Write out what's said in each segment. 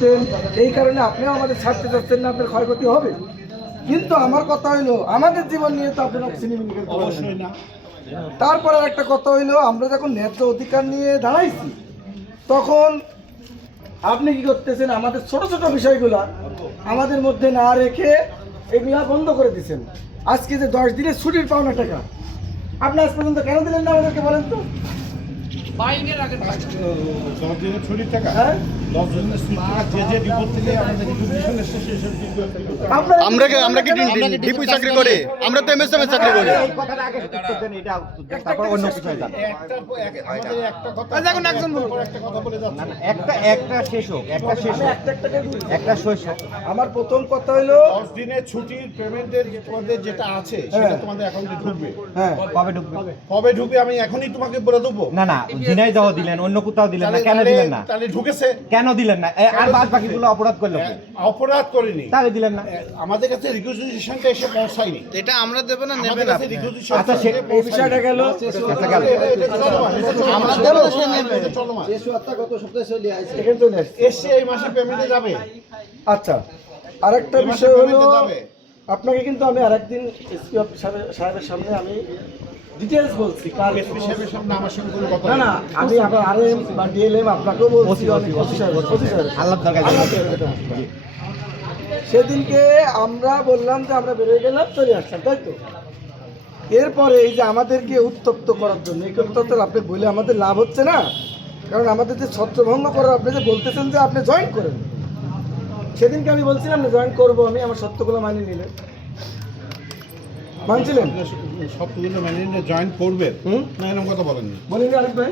করছেন, এই কারণে আপনিও আমাদের ছাড়তে চাচ্ছেন না, আপনার ক্ষয়ক্ষতি হবে। কিন্তু আমার কথা হইলো আমাদের জীবন নিয়ে তো আপনারা সিনেমিনিকেট অবশ্যই না। তারপরে একটা কথা হইলো আমরা যখন ন্যায্য অধিকার নিয়ে দাঁড়াইছি তখন আপনি কি করতেছেন, আমাদের ছোট ছোট বিষয়গুলা আমাদের মধ্যে না রেখে এগুলা বন্ধ করে দিচ্ছেন। আজকে যে 10 দিনের ছুটির পাওনা টাকা আপনি আজ পর্যন্ত কেন দিলেন না আমাদেরকে বলেন তো? 10 দিনের ছুটির টাকা, হ্যাঁ 10 দিনের ছুটির টাকা যে ডিপোর থেকে আমাদের রিকুইজিশন এসেছে সেই আমরা কি ডিপু চাকরি করি? আমরা তো এমএসএম চাকরি করি। এই কথাটা আগে উত্তর দেন, এটা তারপর অন্য কিছু যান। আমাদের একটা কথা এখন একজন বলবো, একটা কথা বলে যাচ্ছে না, একটা শেষ হোক, একটা শেষ হোক, একটা শেষ হোক। আমার প্রথম কথা হইলো 10 দিনের ছুটির পেমেন্টের তোমাদের যেটা আছে সেটা তোমাদের অ্যাকাউন্টে ঢুকবে। হ্যাঁ কবে ঢুকবে? কবে ঢুকবে আমি এখনই তোমাকে বলে দেবো। না না, দিনাই দাও দিলেন, অন্য কোথাও দিলেন না, কেন দিলেন না? তাহলে ঢুকেছে, কেন দিলেন না? আর বাদ বাকিগুলো অপরাধ করলো কি? অপরাধ করিনি, তাহলে দিলেন না। আমাদের কাছে রিকুইজিশনটা এসে পৌঁছায়নি। এটা আমরা দেব না, আমাদের কাছে রিকুইজিশন আচ্ছা, সে এই বিষয়টা গেল। আমরা দেব, সে নেবে, চলমান এখানে চলে আসছে। এসে এই মাসে পেমেন্টে যাবে। আচ্ছা, আরেকটা এই মাসে বিষয় হলো পেমেন্টে যাবে। আপনাকে কিন্তু আমি আরেকদিন এসপি সাহেবের সামনে আমি ডিটেলস বলছি কার এসপি সাহেবের সামনে আমার সঙ্গে কোনো কথা না না, আমি আপনার আরএম বা ডিএলএম আপনাকেও বলছি, আল্লাহ দরকার। সেদিনকে আমরা বললাম যে আমরা বেরোয় গেলাম, চলে আসলাম, তাই তো? এরপরে এই যে আমাদেরকে উত্তপ্ত করার জন্য এই কথা তো আপনি বলে আমাদের লাভ হচ্ছে না, কারণ আমাদের যে ছত্রভঙ্গ করার আপনি যে বলতেছেন যে আপনি জয়েন করেন, সেদিনকে আমি বলছিলাম না জয়েন করবো, আমি আমার সত্যগুলো মানিয়ে নিলেন, মানছিলেন? সবগুলো ম্যানেজার জয়েন করবে না, এরকম কথা বলেননি। বলিনি আরেক ভাই?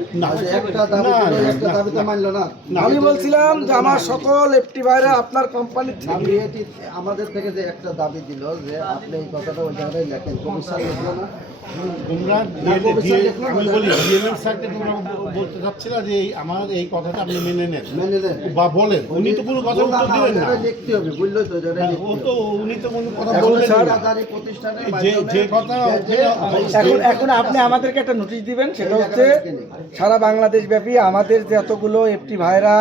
না, আমি বলছিলাম যে আমার সকল এফটি ভাইরা আপনার কোম্পানি থেকে আমাদের থেকে যে একটা দাবি দিল যে আপনি এই কথাটা ওই জায়গায় লেখেন, কমিশন লিখলো না। তোমরা আমি বলি ডিএলএম স্যারকে তোমরা বলতে চাচ্ছিল যে আমার এই কথাটা আপনি মেনে নেন মেনে নেন বা বলেন, উনি তো কোনো কথা উত্তর দিলেন না। লিখতে হবে, বুঝলো তো? যেটা ও তো উনি তো কোনো কথা এখন বললেন স্যার, না। সরকারি প্রতিষ্ঠানের যে কথা এখন আপনি আমাদেরকে একটা নোটিশ দিবেন, সেটা হচ্ছে সারা বাংলাদেশ ব্যাপী আমাদের যে এতগুলো এফটি ভাইরা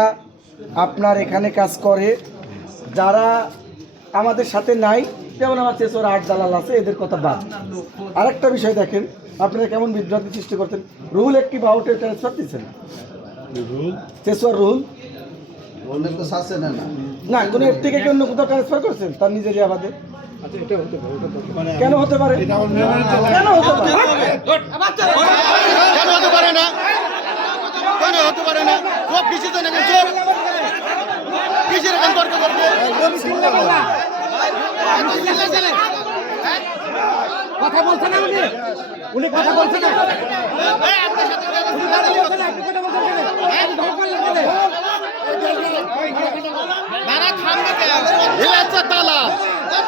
আপনার এখানে কাজ করে, যারা আমাদের সাথে নাই, যেমন আমার চেসোর 8 দালাল আছে, এদের কথা বাদ। আরেকটা বিষয় দেখেন, আপনারা কেমন বিভ্রান্তি সৃষ্টি করতেন। রুহুল একটি বাউটে ট্রান্সফার দিচ্ছেন, চেসোর রুহুল অনেক তো শাসে না না, কোনো এফটিকে কি অন্য কোথাও ট্রান্সফার করছেন তার নিজেরই আবাদে? কেন হতে পারে? এটা আমার মেনে নিতে হবে। কেন হতে পারে? কেন হতে পারে না? কেন হতে পারে না? সব কিছু তো নাকি সব কিসের এখন তর্ক করবে? কথা বলছেন না উনি? উনি কথা বলছেন না? এই বাচ্চা তালা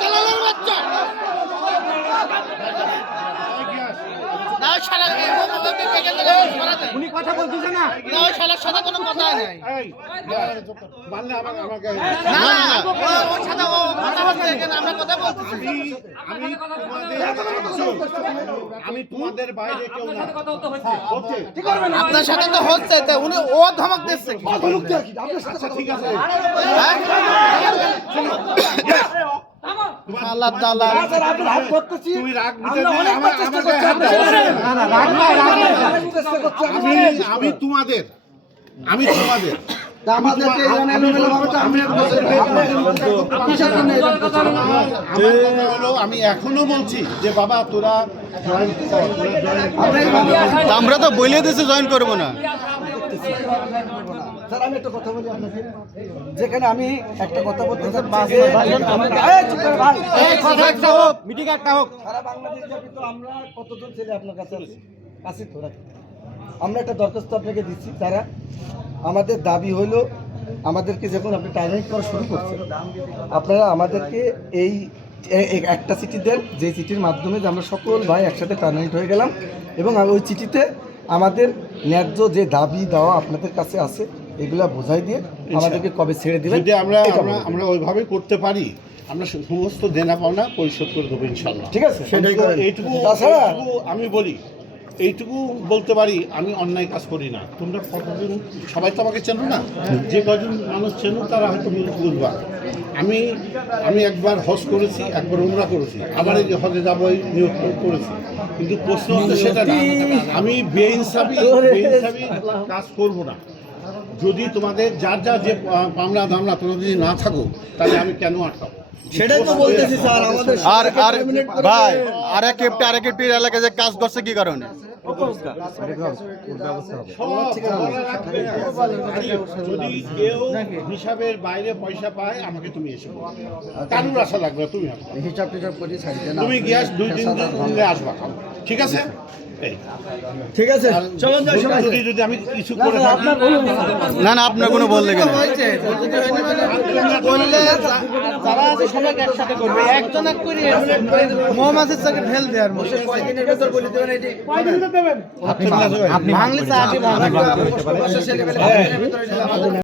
তালালের বাচ্চা উনি কথা বলতেছে না? সাথে কোনো কথা নাই। এই, মানলে আমাকে আমি তোমাদের বাইরে কেউ না। হচ্ছে। আপনার সাথে তো হচ্ছে, তা উনি ও ধমক দিচ্ছে কি? আচ্ছা, ঠিক আছে। আল্লাহ তাআলা তুমি রাগ মিটে না না, রাগ নাই, রাগ নাই। আমি তোমাদের আমাদেরকে আমি এখনো বলছি যে বাবা তোরা আমরা তো বলে দিছি জয়েন করবো না। স্যার আমি একটা কথা বলি আপনাকে, যেখানে আমি একটা কথা বলতে চাচ্ছি মিটিং একটা হোক। সারা বাংলাদেশ ব্যাপী তো আমরা কতজন ছেলে আপনার কাছে কাছে তো রাখি, আমরা একটা দরখাস্ত আপনাকে দিচ্ছি। তারা আমাদের দাবি হলো আমাদেরকে যখন আপনি টার্মিনেট করা শুরু করছেন, আপনারা আমাদেরকে এই একটা চিঠি দেন, যে চিঠির মাধ্যমে যে আমরা সকল ভাই একসাথে টার্মিনেট হয়ে গেলাম, এবং ওই চিঠিতে আমাদের ন্যায্য যে দাবি দেওয়া আপনাদের কাছে আছে এগুলা বোঝাই দিয়ে আমাদেরকে কবে ছেড়ে দিবেন। যদি আমরা ওইভাবে করতে পারি, আমরা সমস্ত দেনা পাওনা পরিশোধ করে দেবো ইনশাল্লাহ। ঠিক আছে, সেটাই করেন। এইটুকু তাছাড়া আমি বলি এইটুকু বলতে পারি, আমি অন্যায় কাজ করি না। তোমরা কতজন সবাই তো আমাকে চেনো না, যে কজন মানুষ চেনো তারা হয়তো বুঝবা। আমি একবার হজ করেছি, একবার উমরা করেছি, আবার এই যে হজে যাবো এই নিয়োগ করেছি, কিন্তু প্রশ্ন হচ্ছে সেটা না। আমি বেইনসাফি কাজ করব না। যদি তোমাদের যার যার যে মামলা দামলা তোমরা যদি না থাকো, তাহলে আমি কেন আটকাবো? সেটাই তো বলতেছি স্যার, আমাদের আর ভাই আরেক এপির এলাকায় যে কাজ করছে কি কারণে? যদি কেউ হিসাবের বাইরে পয়সা পায় আমাকে তুমি এসে বলো, কারুর আশা লাগবে না, তুমি আসবে। হিসাব টিসাব করে ছাড়িতে না তুমি গ্যাস 2-3 দিন আসবা, ঠিক আছে? এই ঠিক আছে, চলুন যাই সবাই। যদি আমি কিছু করে থাকি, না না, আপনার কোনো বললে কেন? যারা আছে সবাইকে একসাথে করবে, একজন এক করে মৌমাছির চাকে ঢেল দেওয়ার মতো। কয়দিনের ভেতর বলে দেবেন এটি? আপনি ভাঙলে চা আগে ভাঙলে